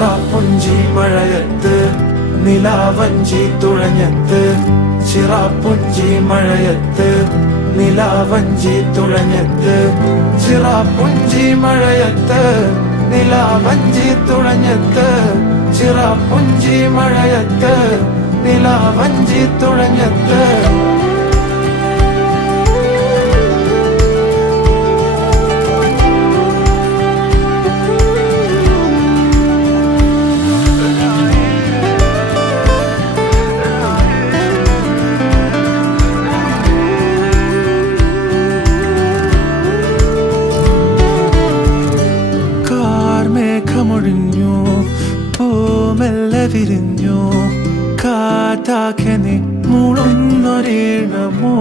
ചിറാപ്പുഞ്ചി മഴയത്ത് നിലാവഞ്ചി തുഴഞ്ഞത്ത് ചിറാപ്പുഞ്ചി മഴയത്ത് നിലാവഞ്ചി തുഴഞ്ഞത്ത് ചിറാപ്പുഞ്ചി മഴയത്ത് നിലാവഞ്ചി തുഴഞ്ഞത്ത് ചിറാപ്പുഞ്ചി മഴയത്ത് നിലാവഞ്ചി തുഴഞ്ഞത്ത് മേഘമൊഴിഞ്ഞു പൂമെല്ലെ വിരിഞ്ഞു കാറ്റാകെ നീ മൂളുന്നൊരീണമോ